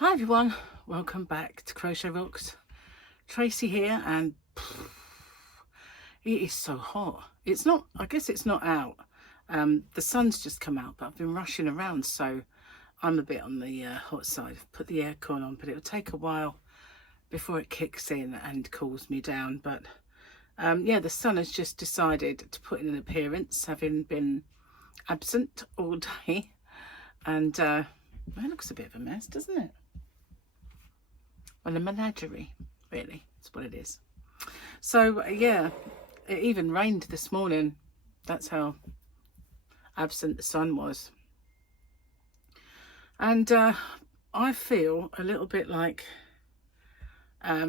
Hi everyone, welcome back to CrochetRocks. Tracy here, and it is so hot. It's not, I guess it's not out. The sun's just come out, but I've been rushing around, so I'm a bit on the hot side. I've put the aircon on, but it'll take a while before it kicks in and cools me down. But yeah, the sun has just decided to put in an appearance, having been absent all day. And it looks a bit of a mess, doesn't it? Well, a menagerie, really, that's what it is. So yeah, it even rained this morning. That's how absent the sun was. And I feel a little bit like I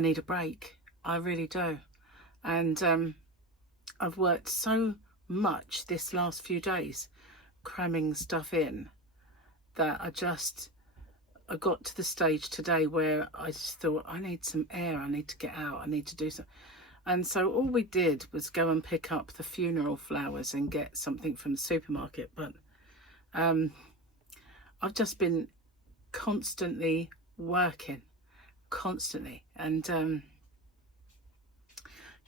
need a break. I really do. And I've worked so much this last few days cramming stuff in that I got to the stage today where I just thought, I need some air, I need to get out, I need to do something. And so all we did was go and pick up the funeral flowers and get something from the supermarket. But I've just been constantly working, constantly. And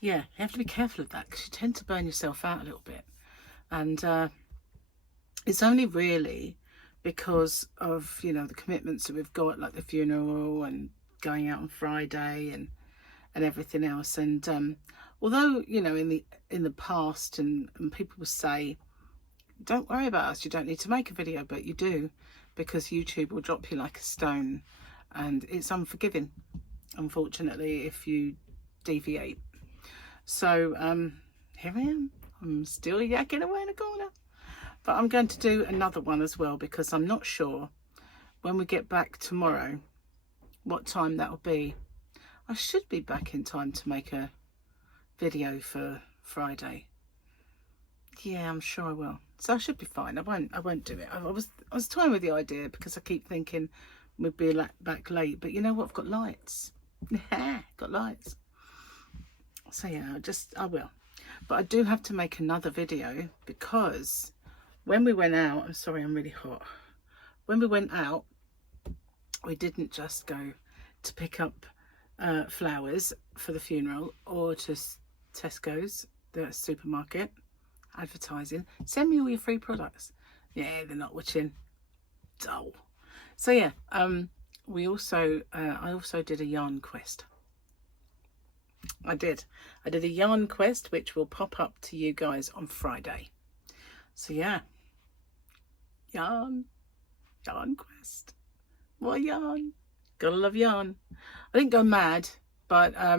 yeah, you have to be careful of that because you tend to burn yourself out a little bit. And it's only really because of, you know, the commitments that we've got, like the funeral and going out on Friday and everything else. And although, you know, in the past and people will say, don't worry about us, you don't need to make a video, but you do, because YouTube will drop you like a stone, and it's unforgiving, unfortunately, if you deviate. So here I am, I'm still yakking away in a corner. But I'm going to do another one as well, because I'm not sure when we get back tomorrow what time that will be. I should be back in time to make a video for Friday. Yeah, I'm sure I will. So I should be fine. I won't do it. I was toying with the idea because I keep thinking we'd be back late. But you know what? I've got lights. Got lights. So yeah, I will. But I do have to make another video because when we went out, I'm sorry, I'm really hot. When we went out, we didn't just go to pick up flowers for the funeral or to Tesco's, the supermarket, advertising. Send me all your free products. Yeah, they're not watching. Dull. So yeah, I also did a yarn quest. I did a yarn quest, which will pop up to you guys on Friday. So yeah, yarn quest, more yarn, gotta love yarn. I didn't go mad, but I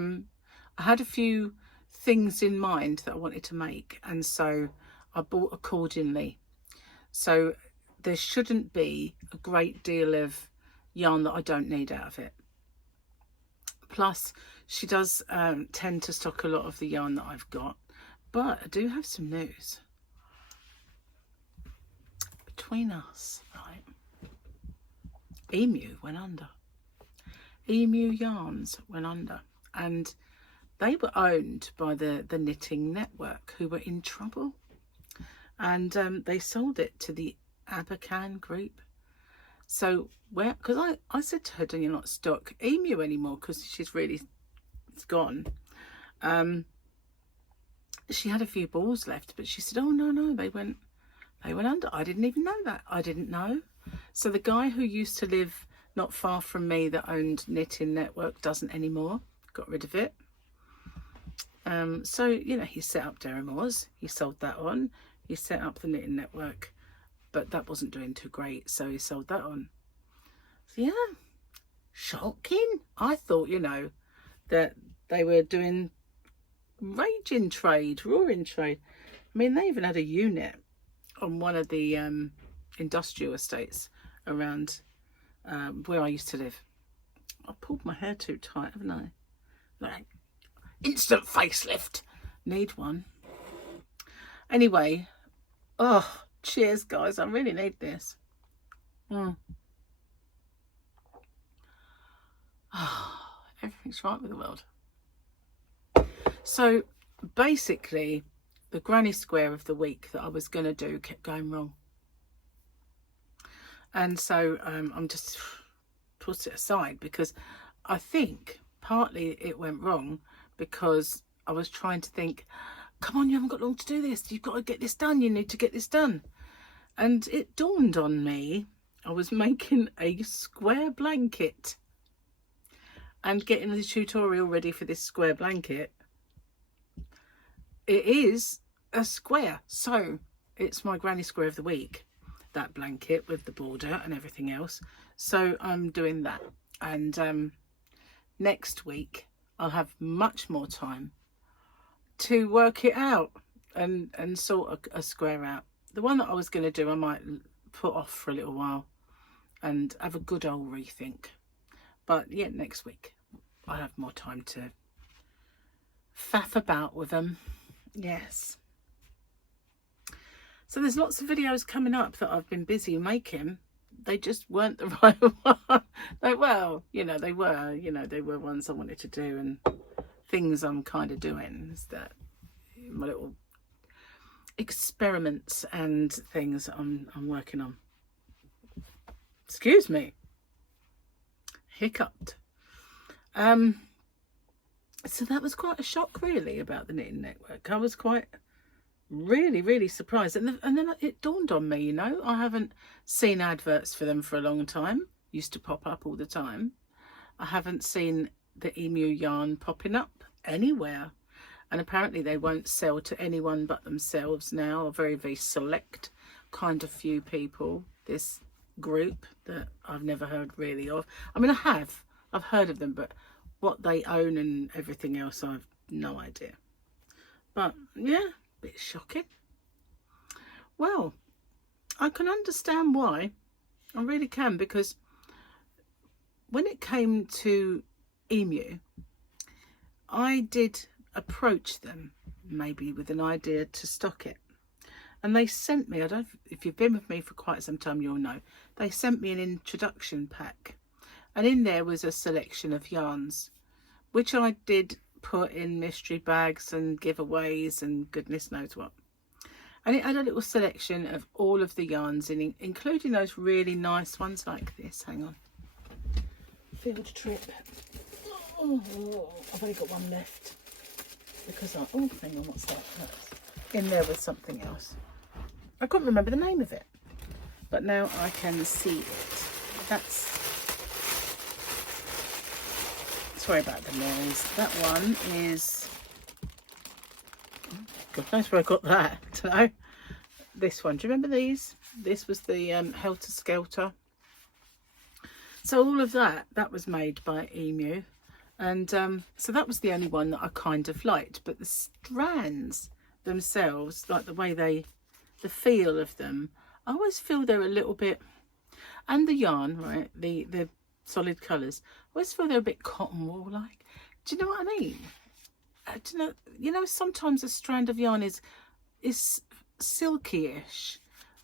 had a few things in mind that I wanted to make, and so I bought accordingly. So there shouldn't be a great deal of yarn that I don't need out of it. Plus she does tend to stock a lot of the yarn that I've got. But I do have some news. Between us, right, Emu went under. Emu Yarns went under, and they were owned by the Knitting Network, who were in trouble, and they sold it to the Abercan group. So because I said to her, do you not stock Emu anymore, because she's really, it's gone. She had a few balls left, but she said, oh no, they went under. I didn't even know that. I didn't know. So the guy who used to live not far from me that owned Knitting Network doesn't anymore. Got rid of it. So, you know, he set up Deramores. He sold that on. He set up the Knitting Network, but that wasn't doing too great, so he sold that on. So yeah, shocking. I thought, you know, that they were doing raging trade, roaring trade. I mean, they even had a unit on one of the industrial estates around where I used to live. I pulled my hair too tight, haven't I? Like, instant facelift. Need one. Anyway, oh, cheers, guys. I really need this. Oh, everything's right with the world. So basically, the granny square of the week that I was going to do kept going wrong. And so I'm just put it aside, because I think partly it went wrong because I was trying to think, come on, you haven't got long to do this. You've got to get this done. You need to get this done. And it dawned on me, I was making a square blanket and getting the tutorial ready for this square blanket. It is a square, so it's my granny square of the week, that blanket with the border and everything else. So I'm doing that, and next week I'll have much more time to work it out and sort a square out. The one that I was going to do, I might put off for a little while and have a good old rethink. But yeah, next week I'll have more time to faff about with them. Yes. So there's lots of videos coming up that I've been busy making. They just weren't the right one. Well, you know, they were ones I wanted to do, and things I'm kind of doing is that my little experiments and things I'm working on. Excuse me. Hiccuped. So that was quite a shock, really, about the Knitting Network. I was quite really surprised, and then it dawned on me, you know, I haven't seen adverts for them for a long time. Used to pop up all the time. I haven't seen the emu yarn popping up anywhere, and apparently they won't sell to anyone but themselves now. A very select kind of few people, this group that I've never heard really of. I mean, I've heard of them, but what they own and everything else, I've no idea. But yeah, a bit shocking. Well, I can understand why. I really can, because when it came to emu, I did approach them maybe with an idea to stock it, and they sent me, I don't know if you've been with me for quite some time, you'll know, they sent me an introduction pack, and in there was a selection of yarns which I did put in mystery bags and giveaways and goodness knows what. And it had a little selection of all of the yarns, including those really nice ones like this. Hang on. Field trip. Oh, I've only got one left. Because hang on, what's that? That's in there with something else. I couldn't remember the name of it. But now I can see it. That's... Sorry about the noise. That one is... God knows where I got that. I don't know. This one. Do you remember these? This was the Helter Skelter. So all of that was made by Emu. And so that was the only one that I kind of liked. But the strands themselves, like the way the feel of them, I always feel they're a little bit... And the yarn, right? The solid colours, I always feel they're a bit cotton wool like. Do you know what I mean? You know, sometimes a strand of yarn is silky-ish.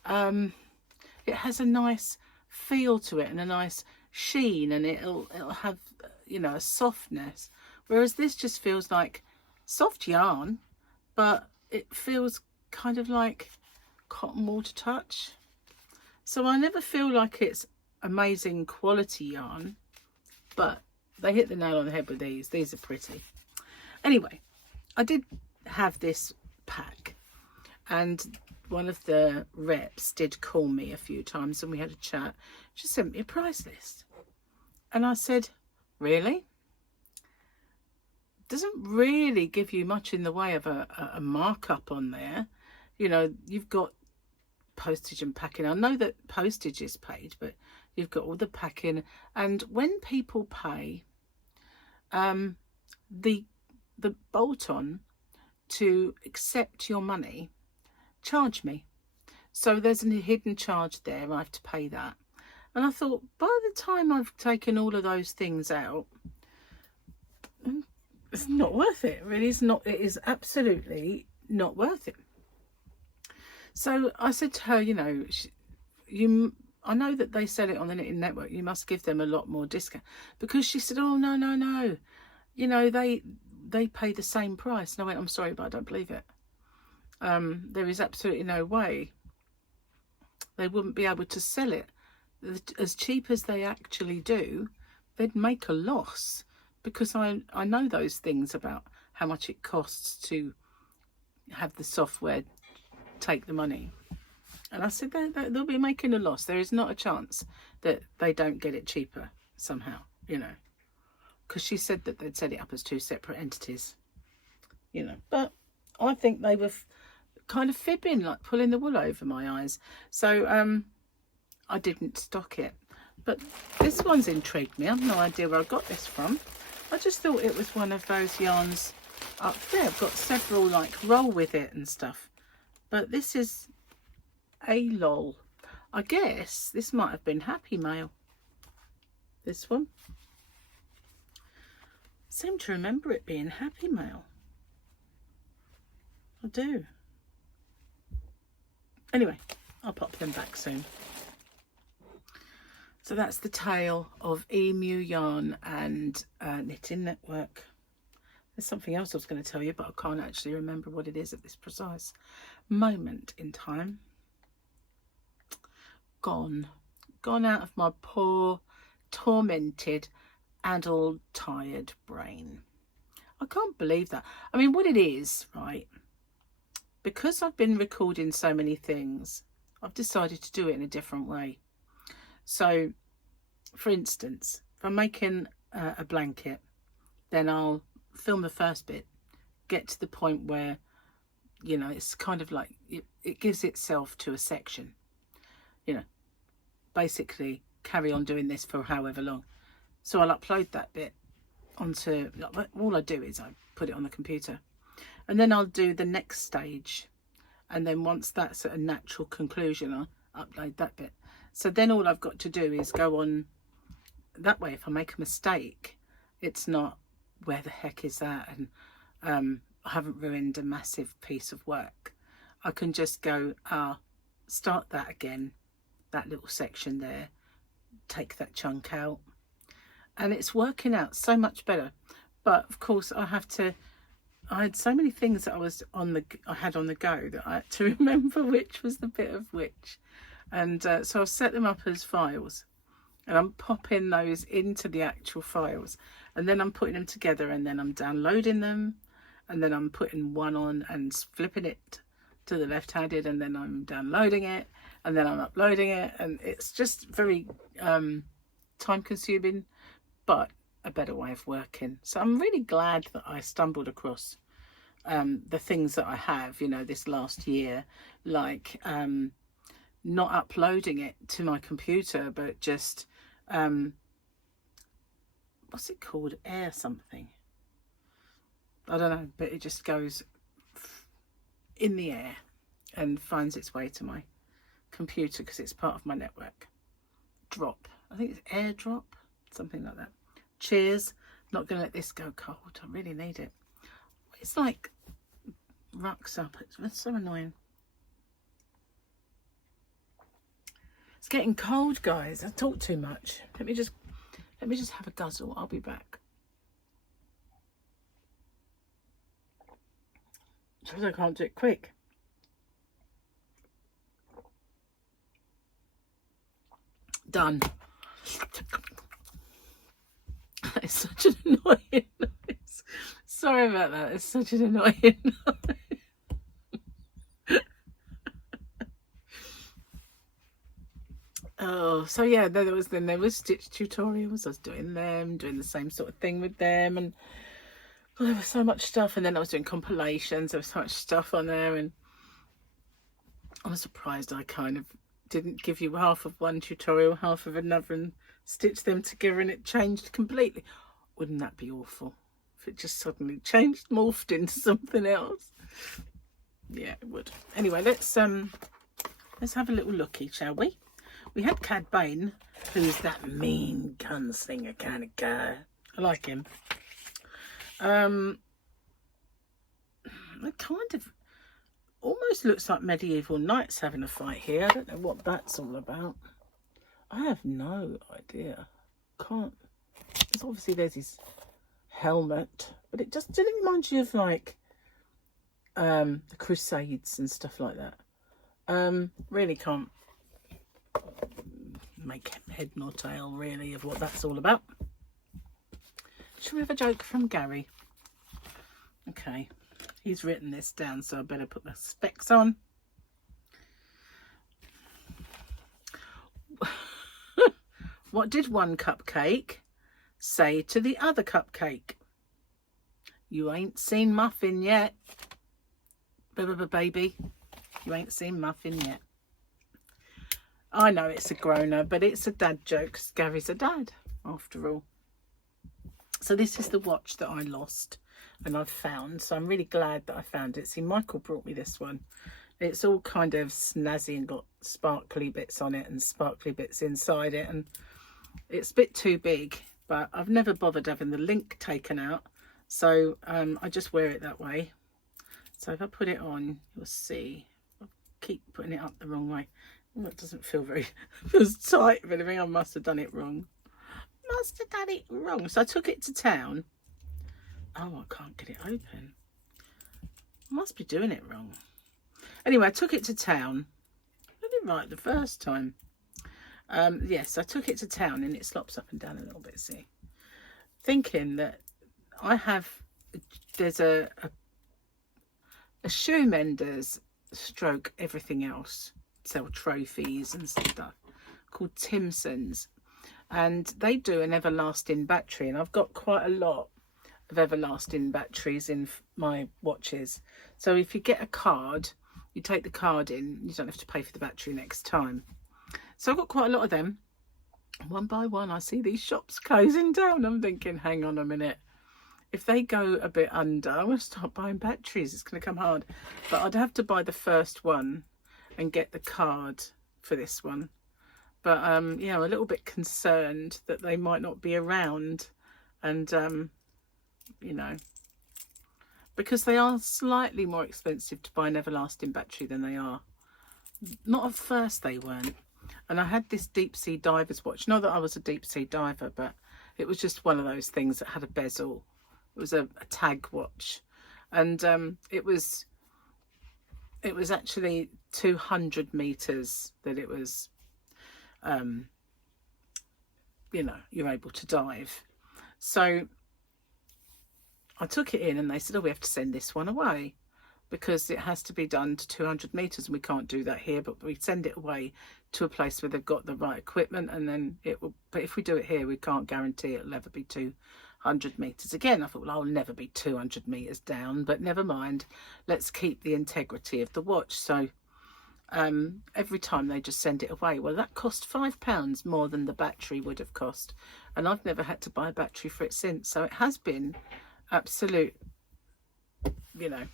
It has a nice feel to it and a nice sheen, and it'll have, you know, a softness. Whereas this just feels like soft yarn, but it feels kind of like cotton wool to touch. So I never feel like it's amazing quality yarn, but they hit the nail on the head with these. These are pretty. Anyway, I did have this pack, and one of the reps did call me a few times and we had a chat. She sent me a price list, and I said, really? Doesn't really give you much in the way of a markup on there. You know, you've got postage and packing. I know that postage is paid, but you've got all the packing, and when people pay, the bolt-on to accept your money charge me. So there's a hidden charge there. I have to pay that. And I thought, by the time I've taken all of those things out, it's not worth it. It really is not. It is absolutely not worth it. So I said to her, you know, I know that they sell it on the Knitting Network. You must give them a lot more discount. Because she said, oh, no. You know, they pay the same price. And I went, I'm sorry, but I don't believe it. There is absolutely no way they wouldn't be able to sell it as cheap as they actually do, they'd make a loss, because I know those things about how much it costs to have the software take the money. And I said they'll be making a loss. There is not a chance that they don't get it cheaper somehow, you know, because she said that they'd set it up as 2 separate entities, you know. But I think they were kind of fibbing, like pulling the wool over my eyes. So I didn't stock it. But this one's intrigued me. I've no idea where I got this from. I just thought it was one of those yarns up there. I've got several like roll with it and stuff. But this is a lol. I guess this might have been Happy Mail. This one. I seem to remember it being Happy Mail. I do. Anyway, I'll pop them back soon. So that's the tale of Emu Yarn and Knitting Network. There's something else I was going to tell you, but I can't actually remember what it is at this precise moment in time. Gone out of my poor, tormented, addled, tired brain. I can't believe that. I mean, what it is, right? Because I've been recording so many things, I've decided to do it in a different way. So, for instance, if I'm making a blanket, then I'll film the first bit, get to the point where, you know, it's kind of like it gives itself to a section. You know, basically carry on doing this for however long. So I'll upload that bit onto, all I do is I put it on the computer, and then I'll do the next stage. And then once that's at a natural conclusion, I'll upload that bit. So then all I've got to do is go on that way. If I make a mistake, it's not, where the heck is that? And I haven't ruined a massive piece of work. I can just go, start that again, that little section there, take that chunk out. And it's working out so much better. But of course I had so many things that I had on the go that I had to remember which was the bit of which. And so I've set them up as files, and I'm popping those into the actual files, and then I'm putting them together, and then I'm downloading them, and then I'm putting one on and flipping it to the left-handed, and then I'm downloading it, and then I'm uploading it, and it's just very time consuming, but a better way of working. So I'm really glad that I stumbled across the things that I have, you know, this last year, like not uploading it to my computer, but just what's it called, air something, I don't know, but it just goes in the air and finds its way to my computer because it's part of my network. Drop, I think it's airdrop, something like that. Cheers. Not gonna let this go cold. I really need it. It's like rucks up. It's so annoying. It's getting cold, guys. I talk too much. Let me just have a guzzle. I'll be back. Because I can't do it quick. Done. It's such an annoying noise. Sorry about that. It's such an annoying noise. Oh, so yeah, there was stitch tutorials. I was doing the same sort of thing with them, and there was so much stuff. And then I was doing compilations. There was so much stuff on there, and I was surprised I kind of didn't give you half of one tutorial, half of another, and stitch them together, and it changed completely. Wouldn't that be awful if it just suddenly changed, morphed into something else? Yeah, it would. Anyway, let's have a little looky, shall we? We had Cad Bane, who's that mean gunslinger kind of guy. I like him. It kind of almost looks like medieval knights having a fight here. I don't know what that's all about. I have no idea. Can't. Because obviously there's his helmet, but it just didn't remind you of like the Crusades and stuff like that. Really can't make head nor tail really of what that's all about. Shall we have a joke from Gary? Okay, he's written this down, so I better put the specs on. What did one cupcake say to the other cupcake? You ain't seen muffin yet. Baby, you ain't seen muffin yet. I know it's a groaner, but it's a dad joke because Gary's a dad after all. So this is the watch that I lost and I've found. So I'm really glad that I found it. See, Michael brought me this one. It's all kind of snazzy and got sparkly bits on it and sparkly bits inside it. And it's a bit too big, but I've never bothered having the link taken out. So I just wear it that way. So if I put it on, you'll see. I'll keep putting it up the wrong way. Oh, it doesn't feel very feels tight, if anything. I must have done it wrong. Must have done it wrong. So I took it to town. Oh, I can't get it open. I must be doing it wrong. Anyway, I took it to town. I did right the first time. Yes, I took it to town and it slops up and down a little bit, see. Thinking that there's a shoe menders stroke everything else, sell trophies and stuff, called Timson's. And they do an everlasting battery. And I've got quite a lot of everlasting batteries in my watches. So if you get a card, you take the card in, you don't have to pay for the battery next time. So I've got quite a lot of them. One by one, I see these shops closing down. I'm thinking, hang on a minute. If they go a bit under, I'm going to start buying batteries. It's going to come hard. But I'd have to buy the first one and get the card for this one. But, yeah, I'm a little bit concerned that they might not be around. And, you know, because they are slightly more expensive to buy an everlasting battery than they are. Not at first they weren't. And I had this deep sea diver's watch. Not that I was a deep sea diver, but it was just one of those things that had a bezel. It was a tag watch. And it was actually 200 meters that it was, you know, you're able to dive. So I took it in and they said, oh, we have to send this one away because it has to be done to 200 meters and we can't do that here, but we send it away to a place where they've got the right equipment and then it will, but if we do it here, we can't guarantee it'll ever be 200 meters again. I thought, well, I'll never be 200 meters down, but never mind, let's keep the integrity of the watch. So every time they just send it away. Well, that cost £5 more than the battery would have cost, and I've never had to buy a battery for it since. So it has been absolute, you know,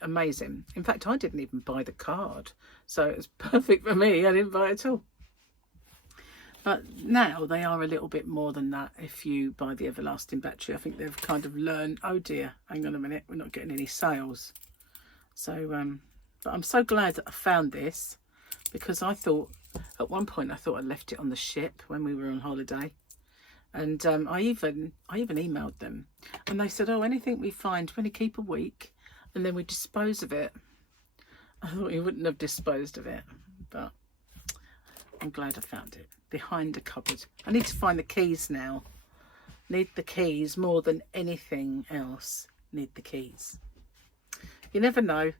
amazing. In fact, I didn't even buy the card, so it was perfect for me. I didn't buy it at all. But now they are a little bit more than that if you buy the everlasting battery. I think they've kind of learned, oh dear, hang on a minute, we're not getting any sales. So but I'm so glad that I found this, because I thought at one point I thought I left it on the ship when we were on holiday. And I even emailed them and they said, oh, anything we find, we only keep a week and then we dispose of it. I thought you wouldn't have disposed of it, but I'm glad I found it behind a cupboard. I need to find the keys now. Need the keys more than anything else. Need the keys. You never know.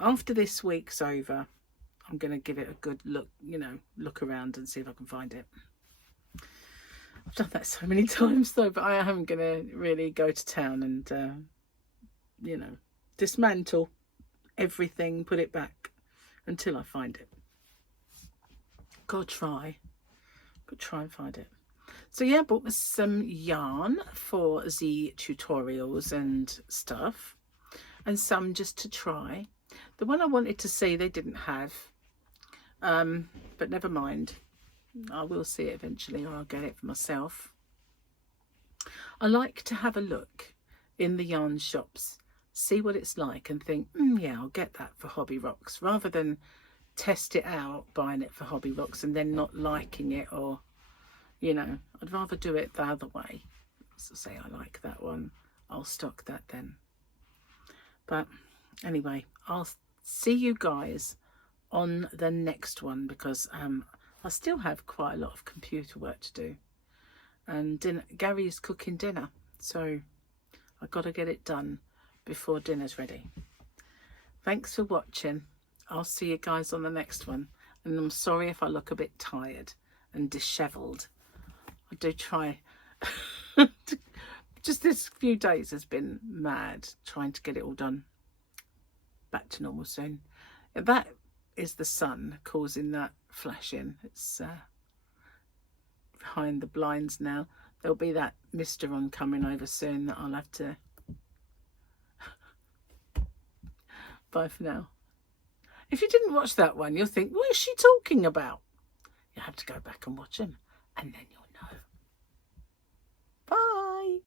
After this week's over, I'm going to give it a good look, you know, look around and see if I can find it. I've done that so many times though, but I am going to really go to town and, you know, dismantle everything, put it back until I find it. Gotta try and find it. So yeah, I bought some yarn for the tutorials and stuff, and some just to try. The one I wanted to see they didn't have, but never mind. I will see it eventually, or I'll get it for myself. I like to have a look in the yarn shops, see what it's like and think, yeah, I'll get that for CrochetRocks, rather than test it out buying it for CrochetRocks and then not liking it, or, you know, I'd rather do it the other way. So say I like that one, I'll stock that then. But anyway, I'll see you guys on the next one, because I I still have quite a lot of computer work to do. And Gary is cooking dinner, so I've got to get it done before dinner's ready. Thanks for watching. I'll see you guys on the next one. And I'm sorry if I look a bit tired and dishevelled. I do try. Just this few days has been mad trying to get it all done. Back to normal soon. And that is the sun causing that flashing. It's behind the blinds now. There'll be that mister on coming over soon that I'll have to... Bye for now. If you didn't watch that one, you'll think, what is she talking about? You have to go back and watch them, and then you'll